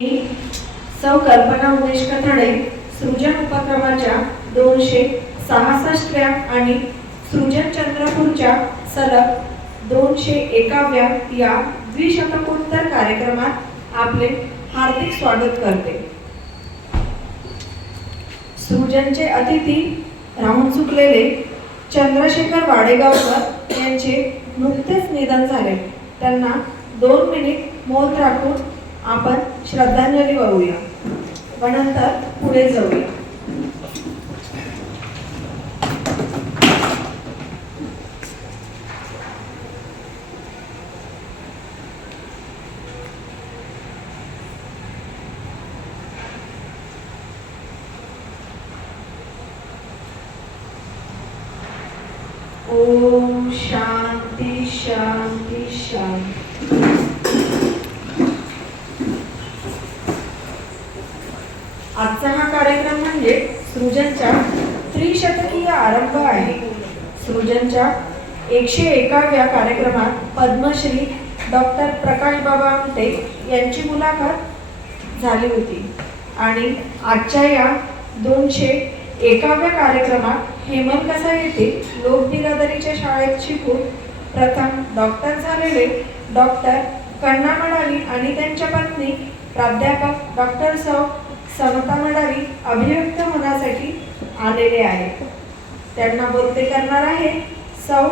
सौ कल्पना उमेश कथाडे सृजन उपक्रमाच्या 266व्या आणि सृजन चंद्रपूरच्या सलग 201व्या या द्विशतकोत्तर कार्यक्रमात आपले हार्दिक स्वागत करते। सृजनचे अतिथी राहून चुकलेले चंद्रशेखर वाडेगावकर यांचे नुकतेच निधन झाले। त्यांना 2 मिनिट मौन राखून आपण श्रद्धांजली वाहूया व नंतर पुढे जाऊया। ओम शांती शांती शांती। आजचा हा कार्यक्रम म्हणजे सृजनच्या त्रिशतकीय आरंभ आहे। सृजनच्या 101व्या कार्यक्रमात पद्मश्री डॉक्टर प्रकाश बाबा आमटे यांची मुलाखत झाली होती आणि आजच्या या 201व्या कार्यक्रमात हेमलकसा येथे लोकबिरादरीच्या शाळेत शिकून प्रथम डॉक्टर झालेले डॉक्टर कण्णा मडावी आणि त्यांच्या पत्नी प्राध्यापक डॉक्टर सौ समता मडावी अभिव्यक्त होण्यासाठी आलेले आहेत। त्यांना बोलते करणार आहे सौ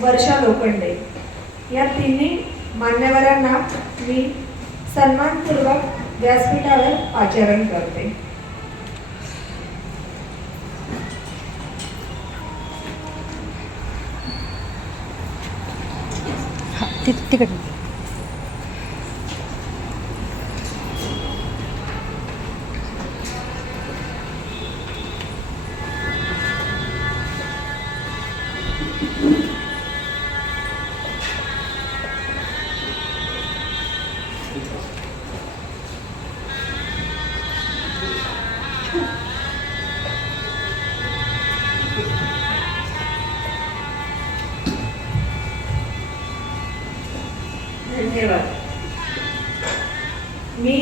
वर्षा लोखंडे। या तिन्ही मान्यवरांना मी सन्मानपूर्वक व्यासपीठावर पाचारण करते। तिकट धन्यवाद। मी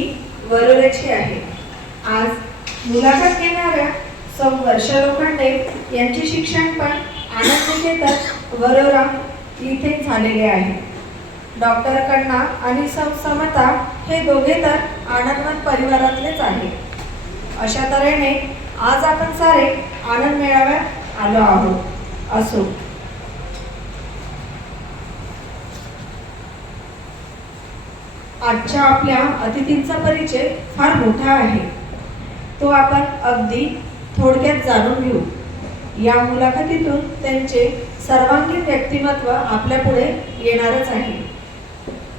वरोऱ्याची आहे। आज मुलाखत घेणाऱ्या सौ वर्षा लोखंडे यांचे शिक्षण पण आनंदनिकेतन वरोरा इथे झालेले आहे। डॉक्टर कण्णा आणि सौ समता हे दोघे तर आनंदवन परिवारातलेच आहे। अशा तऱ्हेने आज आपण सारे आनंद मेळाव्यात आलो आहोत। असो, आजच्या आपल्या अतिथींचा परिचय फार मोठा आहे, तो आपण अगदी थोडक्यात जाणून घेऊ। या मुलाखतीतून त्यांचे सर्वांगीण व्यक्तिमत्व आपल्या पुढे येणारच आहे।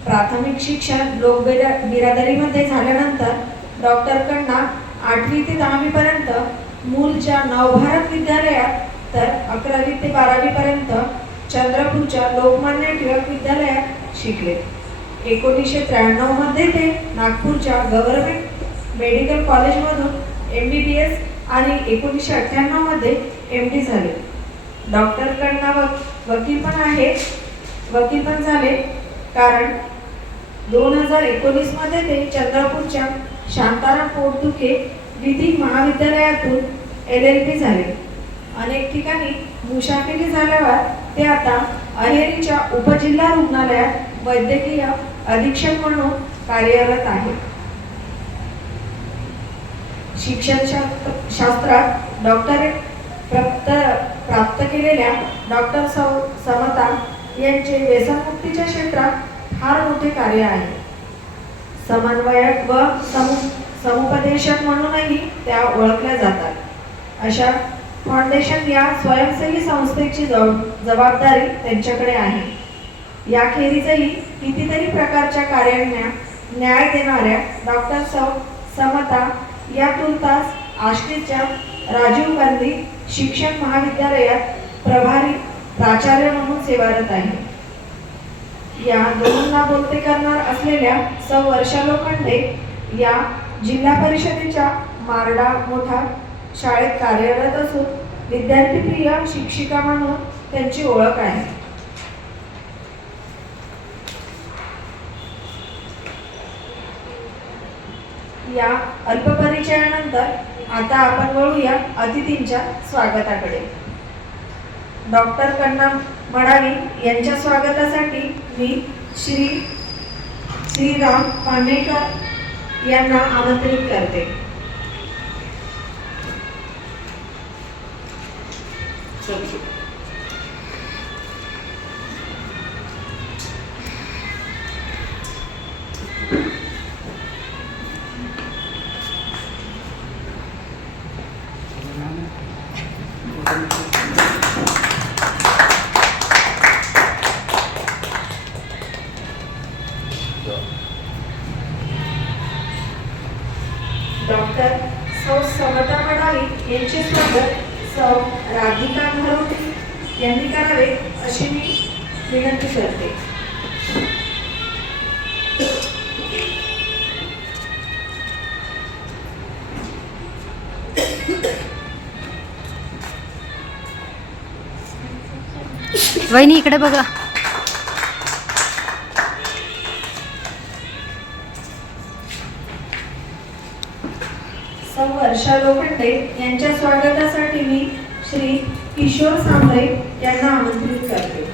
प्राथमिक शिक्षण लोक बिरादरीमध्ये झाल्यानंतर डॉक्टर कण्णा 8वी ते 10वी पर्यंत मूलच्या नवभारत विद्यालयात तर 11वी ते 12वी पर्यंत चंद्रपूरच्या लोकमान्य टिळक विद्यालयात शिकले। 1993 मध्ये ते नागपूरच्या गव्हर्नमेंट मेडिकल कॉलेजमधून MBBS आणि 1998 मध्ये MD झाले। डॉक्टर कण्णा वकील पण झाले, कारण 2019 मध्ये ते चंद्रपूरच्या शांताराम पोटदुखे विधी महाविद्यालयातून LLB झाले। अनेक ठिकाणी मुशाफिरी झाल्यावर ते आता अहेरीच्या उपजिल्हा रुग्णालयात वैद्यकीय अधीक्षक म्हणून कार्यरत आहे। शिक्षण शास्त्रात डॉक्टरेट प्राप्त केलेल्या डॉक्टर समता यांचे व्यसनमुक्तीच्या क्षेत्रात फार मोठे कार्य आहे। समन्वयक व समुपदेशक म्हणूनही त्या ओळखल्या जातात। अशा फाउंडेशन या स्वयंसेवी संस्थेची जबाबदारी त्यांच्याकडे आहे। याखेरीजही कितीतरी प्रकारच्या कार्यांना न्याय देणाऱ्या डॉक्टर समता या तुर्तास आष्टीच्या राजीव गांधी शिक्षण महाविद्यालयात प्रभारी प्राचार्य म्हणून सेवारत आहे। या दोघांना बोलते करणार असलेल्या सौ वर्षा लोखंडे या जिल्हा परिषदेच्या मारडा मोठा शाळेत कार्यरत असून विद्यार्थीप्रिय शिक्षिका म्हणून त्यांची ओळख आहे। या अल्पपरिचयानंतर आता आपण वळूया अतिथींच्या स्वागताकडे. डॉक्टर कन्ना मडावी यांच्या स्वागतासाठी मी श्रीराम पांडेकर यांना आमंत्रित करते. डॉक्टर सौ समता मडावी यांचे स्वागत सौ राधिका घरवते यांनी करावे अशी मी विनंती करते. वहिनी इकडे बघा. सौ वर्षा लोखंडे यांच्या स्वागतासाठी मी श्री किशोर सांबरे यांना आमंत्रित करते.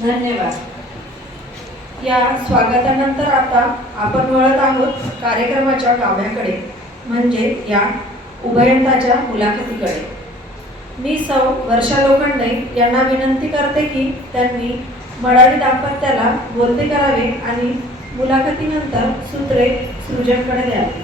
धन्यवाद. या स्वागतानंतर आता आपण वळत आहोत कार्यक्रमाच्या काव्याकडे, म्हणजे या उभयंताच्या मुलाखतीकडे. मी सौ वर्षा लोखंडे यांना विनंती करते की त्यांनी मडावी दाम्पत्याला बोलते करावे आणि मुलाखतीनंतर सूत्रे सृजनकडे द्यावी.